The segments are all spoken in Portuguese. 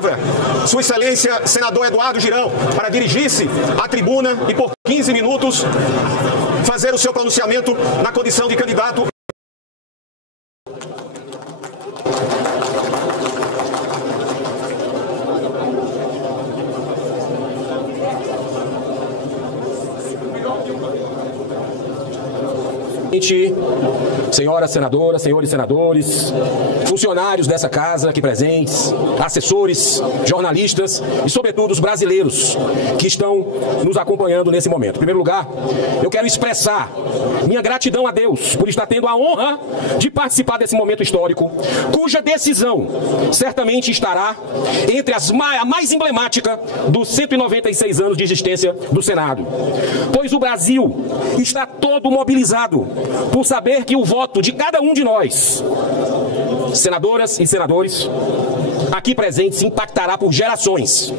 palavra Sua Excelência, senador Eduardo Girão, para dirigir-se à tribuna e por 15 minutos fazer o seu pronunciamento na condição de candidato. Senhoras senadoras, senhores senadores, funcionários dessa casa aqui presentes, assessores, jornalistas e, sobretudo, os brasileiros que estão nos acompanhando nesse momento. Em primeiro lugar, eu quero expressar minha gratidão a Deus por estar tendo a honra de participar desse momento histórico, cuja decisão certamente estará entre a mais emblemática dos 196 anos de existência do Senado. Pois o Brasil está todo mobilizado por saber que o voto de cada um de nós, senadoras e senadores, aqui presentes, impactará por gerações.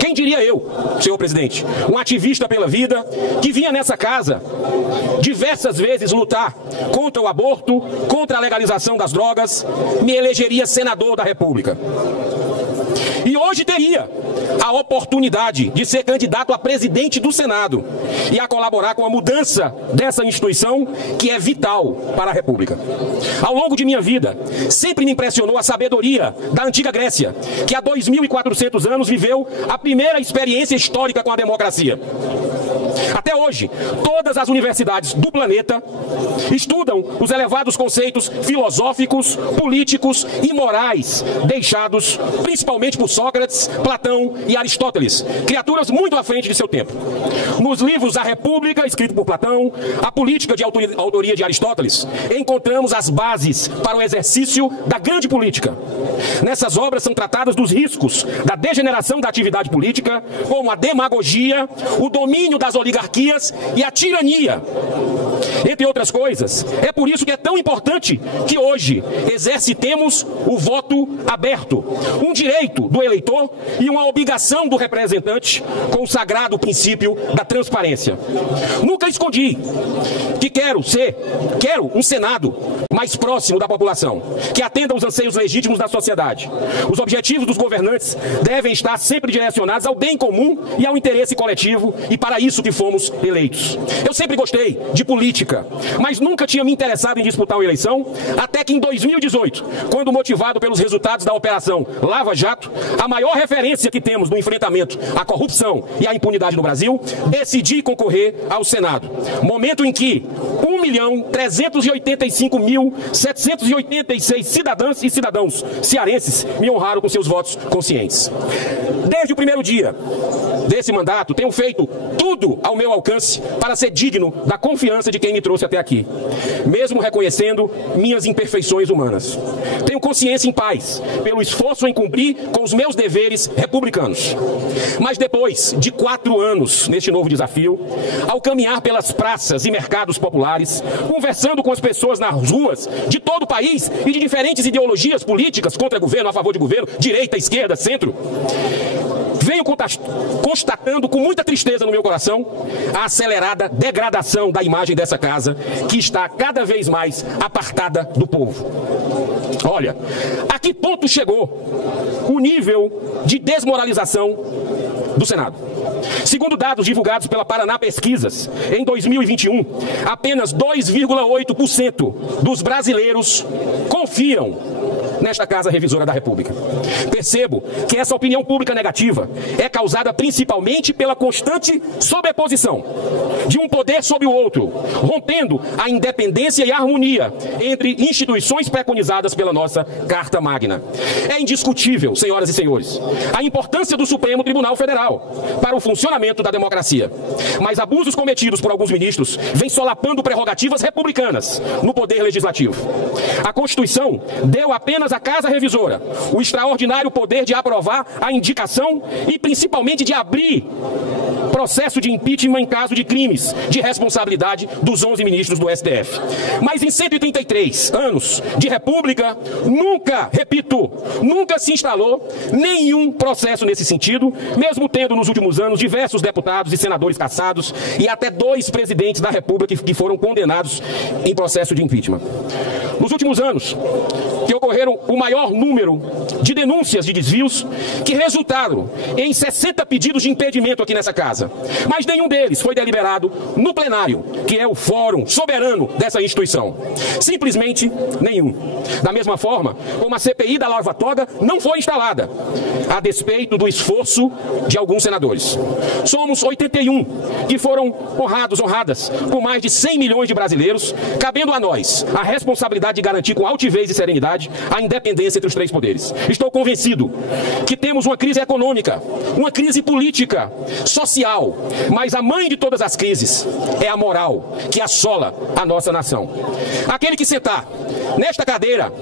Quem diria eu, senhor presidente, um ativista pela vida, que vinha nessa casa diversas vezes lutar contra o aborto, contra a legalização das drogas, me elegeria senador da República. E hoje teria a oportunidade de ser candidato a presidente do Senado e a colaborar com a mudança dessa instituição que é vital para a República. Ao longo de minha vida, sempre me impressionou a sabedoria da antiga Grécia, que há 2.400 anos viveu a primeira experiência histórica com a democracia. Até hoje, todas as universidades do planeta estudam os elevados conceitos filosóficos, políticos e morais deixados principalmente por Sócrates, Platão e Aristóteles, criaturas muito à frente de seu tempo. Nos livros A República, escrito por Platão, A Política de autoria de Aristóteles, encontramos as bases para o exercício da grande política. Nessas obras são tratadas dos riscos da degeneração da atividade política, como a demagogia, o domínio das oligarquias e a tirania, entre outras coisas. É por isso que é tão importante que hoje exercitemos o voto aberto, um direito do eleitor e uma obrigação do representante com o sagrado princípio da transparência. Nunca escondi que quero um Senado mais próximo da população, que atenda aos anseios legítimos da sociedade. Os objetivos dos governantes devem estar sempre direcionados ao bem comum e ao interesse coletivo, e para isso que fomos eleitos. Eu sempre gostei de política, mas nunca tinha me interessado em disputar uma eleição, até que em 2018, quando motivado pelos resultados da Operação Lava Jato, a maior referência que temos no enfrentamento à corrupção e à impunidade no Brasil, decidi concorrer ao Senado. Momento em que 1.385.786 cidadãs e cidadãos cearenses me honraram com seus votos conscientes. Desde o primeiro dia desse mandato, tenho feito tudo ao meu alcance para ser digno da confiança de quem me trouxe até aqui, mesmo reconhecendo minhas imperfeições humanas. Tenho consciência em paz pelo esforço em cumprir com os meus deveres republicanos. Mas depois de 4 anos neste novo desafio, ao caminhar pelas praças e mercados populares, conversando com as pessoas nas ruas de todo o país e de diferentes ideologias políticas, contra governo, a favor de governo, direita, esquerda, centro, venho constatando com muita tristeza no meu coração a acelerada degradação da imagem dessa casa, que está cada vez mais apartada do povo. Olha, a que ponto chegou o nível de desmoralização do Senado? Segundo dados divulgados pela Paraná Pesquisas, em 2021, apenas 2,8% dos brasileiros confiam nesta Casa Revisora da República. Percebo que essa opinião pública negativa é causada principalmente pela constante sobreposição de um poder sobre o outro, rompendo a independência e a harmonia entre instituições preconizadas pela nossa Carta Magna. É indiscutível, senhoras e senhores, a importância do Supremo Tribunal Federal para o funcionamento da democracia. Mas abusos cometidos por alguns ministros vêm solapando prerrogativas republicanas no poder legislativo. A Constituição deu apenas à Casa Revisora o extraordinário poder de aprovar a indicação e principalmente de abrir processo de impeachment em caso de crimes de responsabilidade dos 11 ministros do STF. Mas em 133 anos de República, nunca se instalou nenhum processo nesse sentido, mesmo tendo nos últimos anos diversos deputados e senadores cassados e até 2 presidentes da República que foram condenados em processo de impeachment. Nos últimos anos, que ocorreram o maior número de denúncias de desvios que resultaram em 60 pedidos de impedimento aqui nessa casa. Mas nenhum deles foi deliberado no plenário, que é o fórum soberano dessa instituição. Simplesmente nenhum. Da mesma forma, como a CPI da Lava Toga não foi instalada, a despeito do esforço de alguns senadores. Somos 81 que foram honradas por mais de 100 milhões de brasileiros, cabendo a nós a responsabilidade de garantir com altivez e serenidade a independência entre os três poderes. Estou convencido que temos uma crise econômica, uma crise política, social, mas a mãe de todas as crises é a moral que assola a nossa nação. Aquele que sentar nesta cadeira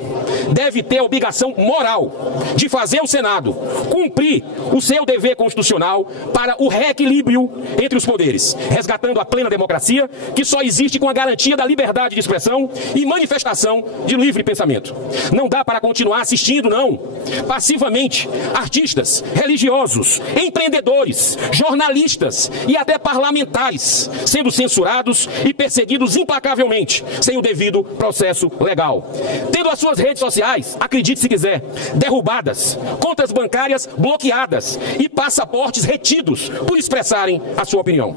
deve ter a obrigação moral de fazer o Senado cumprir o seu dever constitucional para o reequilíbrio entre os poderes, resgatando a plena democracia que só existe com a garantia da liberdade de expressão e manifestação de livre pensamento. Não dá para continuar assistindo, não, passivamente, artistas, religiosos, empreendedores, jornalistas e até parlamentares sendo censurados e perseguidos implacavelmente, sem o devido processo legal. Tendo as suas redes sociais, acredite se quiser, derrubadas, contas bancárias bloqueadas e passaportes retidos por expressarem a sua opinião.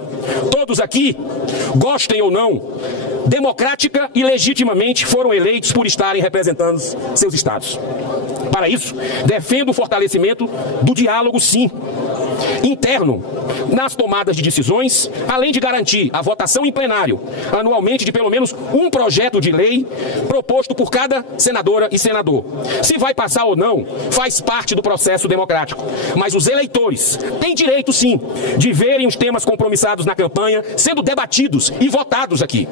Todos aqui, gostem ou não, democrática e legitimamente foram eleitos por estarem representando seus estados. Para isso, defendo o fortalecimento do diálogo, sim, interno, nas tomadas de decisões, além de garantir a votação em plenário anualmente de pelo menos um projeto de lei proposto por cada senadora e senador. Se vai passar ou não, faz parte do processo democrático. Mas os eleitores têm direito, sim, de verem os temas compromissados na campanha sendo debatidos e votados aqui.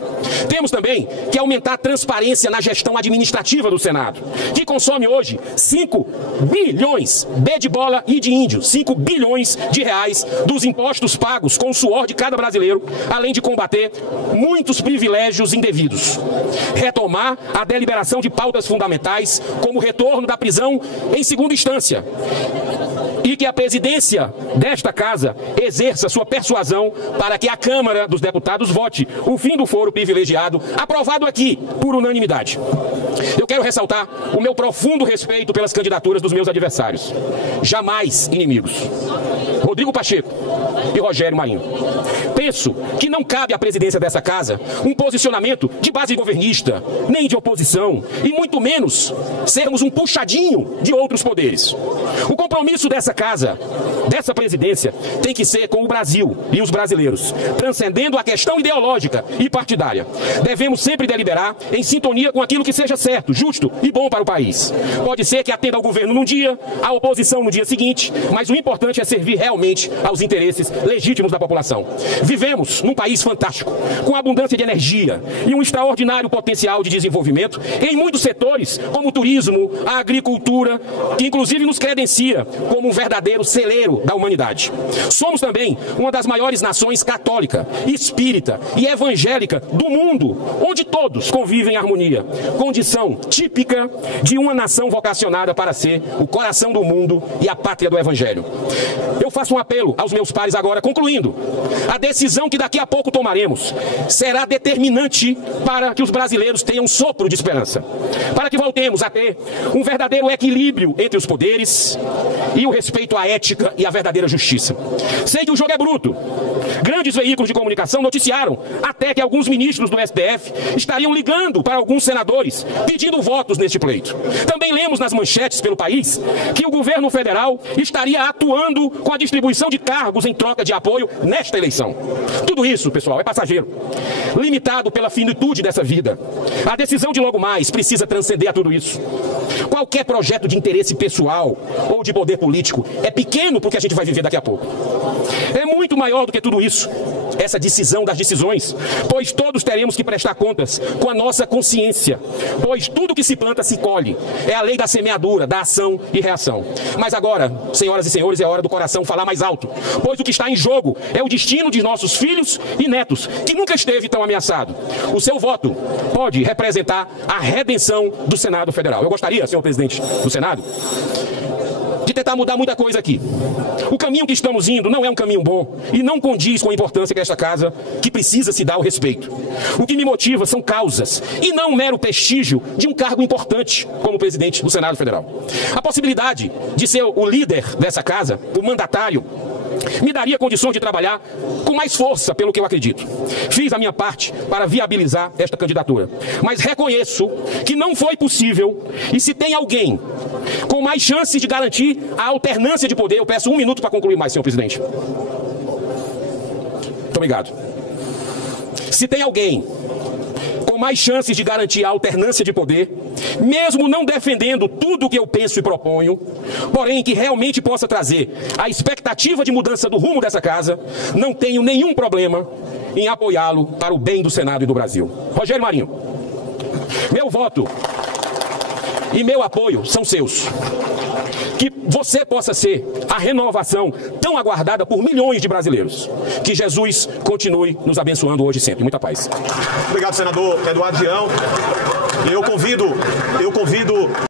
Temos também que aumentar a transparência na gestão administrativa do Senado, que consome hoje 5 bilhões, B de bola e de índio, 5 bilhões de reais dos impostos pagos com o suor de cada brasileiro, além de combater muitos privilégios indevidos. Retomar a deliberação de pautas fundamentais, como o retorno da prisão em segunda instância. E que a presidência desta casa exerça sua persuasão para que a Câmara dos Deputados vote o fim do foro privilegiado, aprovado aqui por unanimidade. Eu quero ressaltar o meu profundo respeito pelas candidaturas dos meus adversários. Jamais inimigos. Rodrigo Pacheco e Rogério Marinho. Penso que não cabe à presidência dessa casa um posicionamento de base governista, nem de oposição, e muito menos sermos um puxadinho de outros poderes. O compromisso dessa casa, dessa presidência, tem que ser com o Brasil e os brasileiros, transcendendo a questão ideológica e partidária. Devemos sempre deliberar em sintonia com aquilo que seja certo, justo e bom para o país. Pode ser que atenda ao governo num dia, à oposição no dia seguinte, mas o importante é servir realmente aos interesses legítimos da população. Vivemos num país fantástico, com abundância de energia e um extraordinário potencial de desenvolvimento em muitos setores, como o turismo, a agricultura, que inclusive nos credencia como um verdadeiro celeiro da humanidade. Somos também uma das maiores nações católica, espírita e evangélica do mundo, onde todos convivem em harmonia, condição típica de uma nação vocacionada para ser o coração do mundo e a pátria do evangelho. Eu faço um apelo aos meus pares agora, concluindo. A decisão que daqui a pouco tomaremos será determinante para que os brasileiros tenham um sopro de esperança, para que voltemos a ter um verdadeiro equilíbrio entre os poderes e o respeito à ética e à verdadeira justiça. Sei que o jogo é bruto. Grandes veículos de comunicação noticiaram até que alguns ministros do STF estariam ligando para alguns senadores pedindo votos neste pleito. Também lemos nas manchetes pelo país que o governo federal estaria atuando com a distribuição de cargos em troca de apoio nesta eleição. Tudo isso, pessoal, é passageiro, limitado pela finitude dessa vida. A decisão de logo mais precisa transcender a tudo isso. Qualquer projeto de interesse pessoal ou de poder político é pequeno porque a gente vai viver daqui a pouco. É muito maior do que tudo isso, essa decisão das decisões, pois todos teremos que prestar contas com a nossa consciência, pois tudo que se planta se colhe. É a lei da semeadura, da ação e reação. Mas agora, senhoras e senhores, é hora do coração falar mais alto, pois o que está em jogo é o destino de nossos filhos e netos, que nunca esteve tão ameaçado. O seu voto pode representar a redenção do Senado Federal. Eu gostaria, senhor presidente do Senado, de tentar mudar muita coisa aqui. O caminho que estamos indo não é um caminho bom e não condiz com a importância que esta casa, que precisa se dar ao respeito. O que me motiva são causas e não um mero prestígio de um cargo importante como presidente do Senado Federal. A possibilidade de ser o líder dessa casa, o mandatário, me daria condições de trabalhar com mais força pelo que eu acredito. Fiz a minha parte para viabilizar esta candidatura, mas reconheço que não foi possível e se tem alguém com mais chances de garantir a alternância de poder, eu peço 1 minuto para concluir mais, senhor presidente. Muito obrigado. Se tem alguém com mais chances de garantir a alternância de poder, mesmo não defendendo tudo o que eu penso e proponho, porém que realmente possa trazer a expectativa de mudança do rumo dessa casa, não tenho nenhum problema em apoiá-lo para o bem do Senado e do Brasil. Rogério Marinho, meu voto e meu apoio são seus. Que você possa ser a renovação tão aguardada por milhões de brasileiros. Que Jesus continue nos abençoando hoje e sempre. Muita paz. Obrigado, senador Eduardo Girão. Eu convido